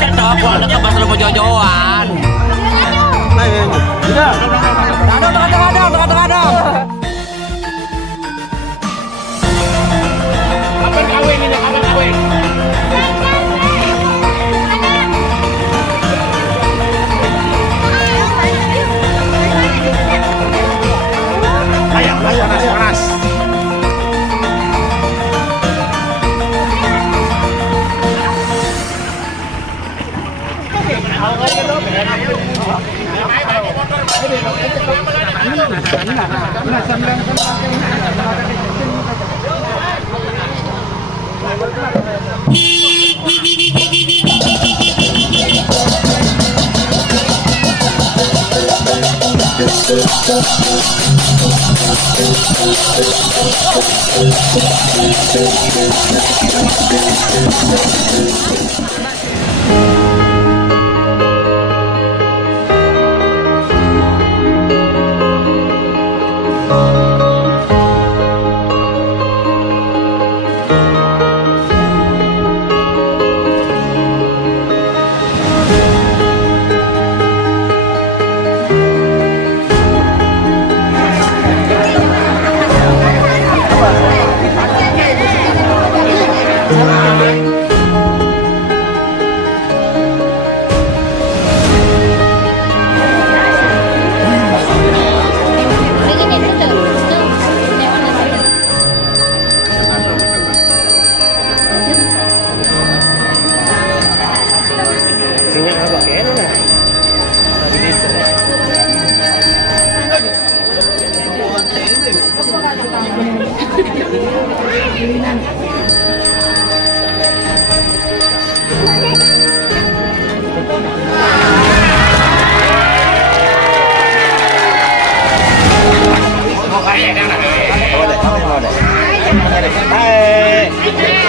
Tidak tahu aku anak kebas lu mau jojoan. Tidak. Tengah-tengah. Kapan kawin ini? Kapan kawin? Ayo, panas.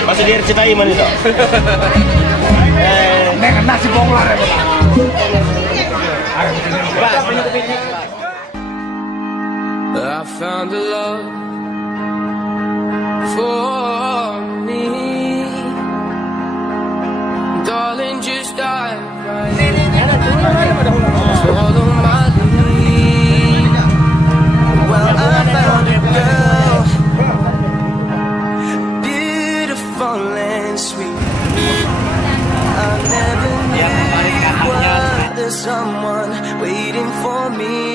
Masih diceritain mana itu? Nasi bonglar ya. I found a love for me, darling. Just dive right in, follow my lead. Well, I found a girl, beautiful and sweet. I never knew there's someone waiting for me.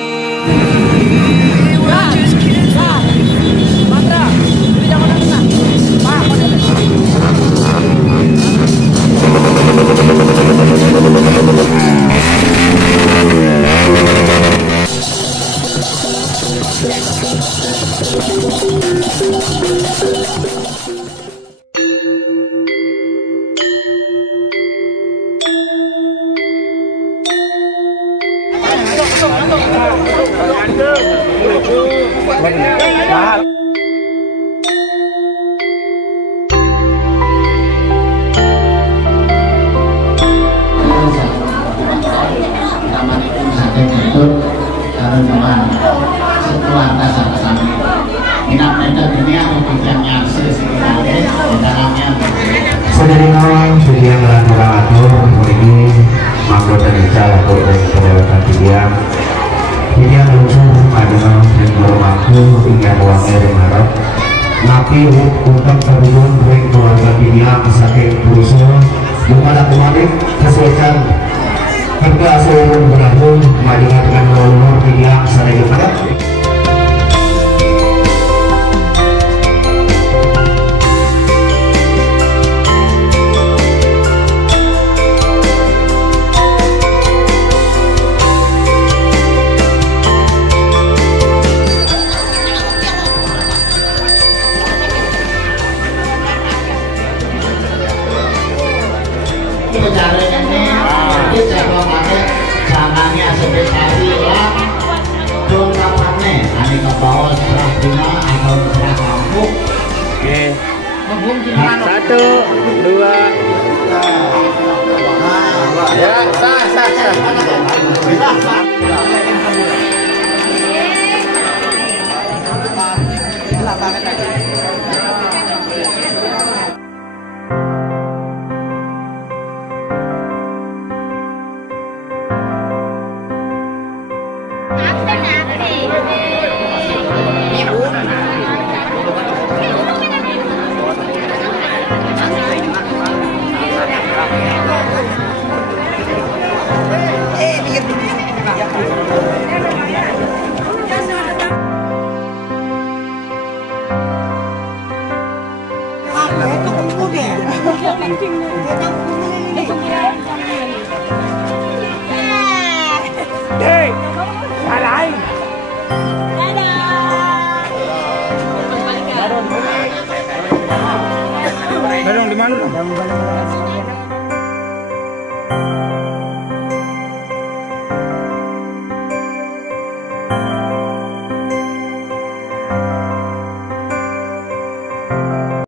Sedherek sedaya ngelangkung atur mriki mangga dalem untuk kelewatan tiyang tiyang luncur madana ing rumahku ingkang wangi remarep napi untuk terjun ing keluarga tiyang saking Brussel lumayan kemarin kesulitan kerja seluruh berahun madana dengan nomor tiyang sadaya. Jangannya sebesari lah dong kapannya ani ke bawah serah bunga atau serah kampung. Oke. 1, 2. Ya, sah. Yang